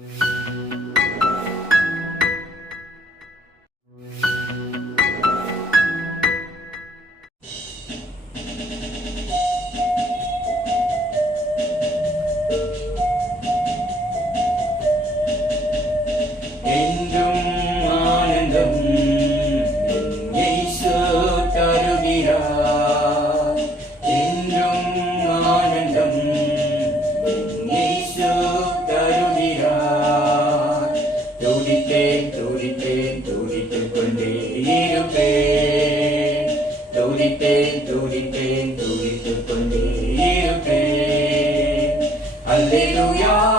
என்றும் துடித்துக் கொண்டே இருப்பேன் துடித்தேன் துடித்தேன் துடித்துக் கொண்டே இருப்பேன் அல்லேலூயா.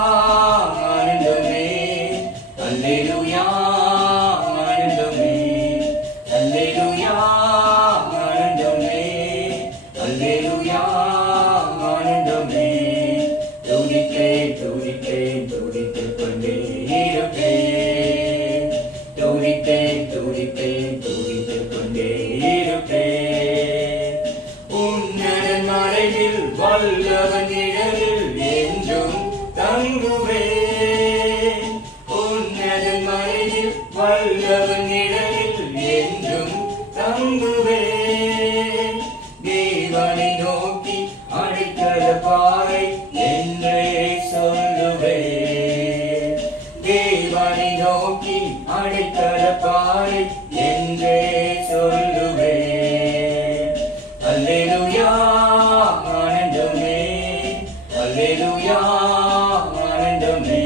வல்லவன் நிழலில் என்றும் தங்குவேன் உன்னதன் மறைவில் வல்லவன் நிழலில் என்றும் தங்குவேன் தேவனை நோக்கி அழைக்கிற பாறை என்றே சொல்லுவேன் தேவனை நோக்கி அழைக்கிற பாறை என்றே அல்லேலூயா ஆனந்தமே.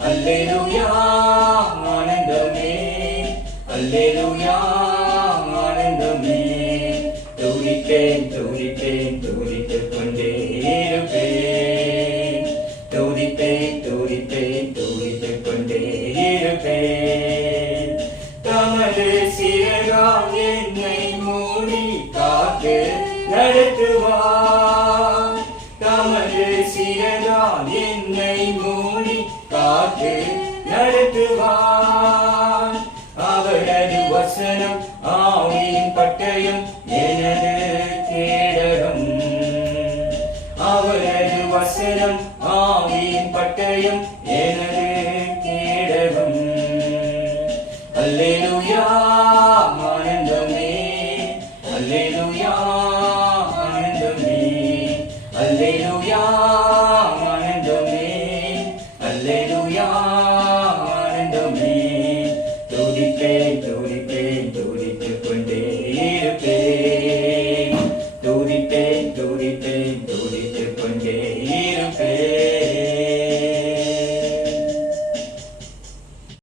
அல்லேலூயா ஆனந்தமே. அல்லேலூயா ஆனந்தமே. துதித்தேன் துதித்தேன் துதித்துக் உயர்த்துவார் அவரது வசனம் ஆவியின் பட்டயம் எனது கேடகம் அவரது வசனம் ஆவியின் பட்டயம் எனது கேடகம் அல்லேலுயா ஆனந்தமே. அல்லேலுயா ஆனந்தமே. அல்லேலுயா ஆனந்தமே. அல்லேலுயா